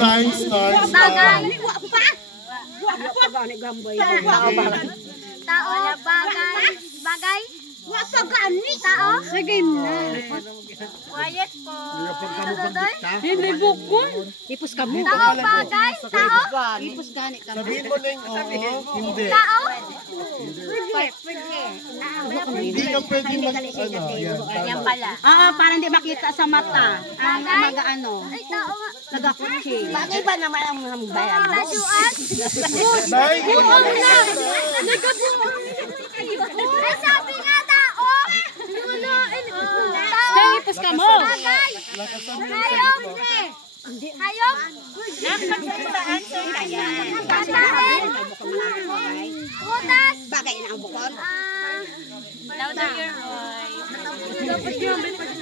Time starts now. Bagay. Tao. Bagay. Bagay. Tao. Sige na. Quiet po. Hindi bukol. Ipos ka mo. Tao. Bagay. Tao. Ipos gani ka. Sabihin mo na yung oo, hindi. Tao. Hindi ka pwede mag, Yan pala. Oo, para hindi makita sa mata. Ang mag-ano. Ay, tao. Nagakutsi. Bagay ba naman ang bayan? Tasuan. Nay, Buong na. Nagkabuong. Ay, sabi nga tao. Sige, ipos ka mo. Bagay. lakasan mo yung Hayop. sagot mo. Hayop. Nakapagsasagaan sa kaya. Patahin. Butas. Bagay na ang bukol. Louder your voice.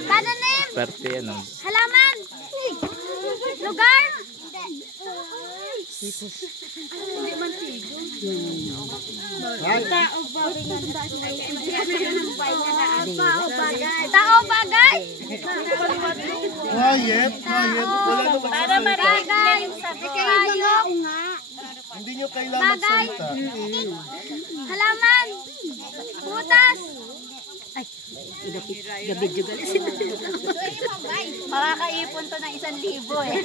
Pananim. Parte ano. Halaman. Lugar. Tao bagay. Quiet, quiet. Wala na magsasalita. Bagay. Hayop. Hindi nyo kailangan magsalita. Halaman. Butas. Gabid juga. Makakaipon to ng 1,000 eh.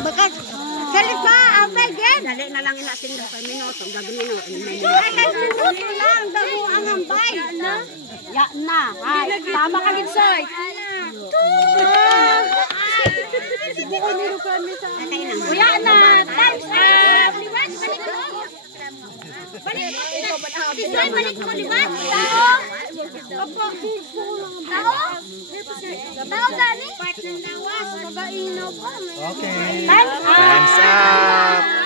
Baka, salit ba? Abay, gen. Dali na lang inating ng 5 minuto. Gagawin mo. Ay, lang. Damo ang ambay. Ya na. Ay, tama ka din, Soy. Kuya na. Time's up. Balik mo, liwan. Tao. Tao. Tao gani. Okay. Time's up. Time's up!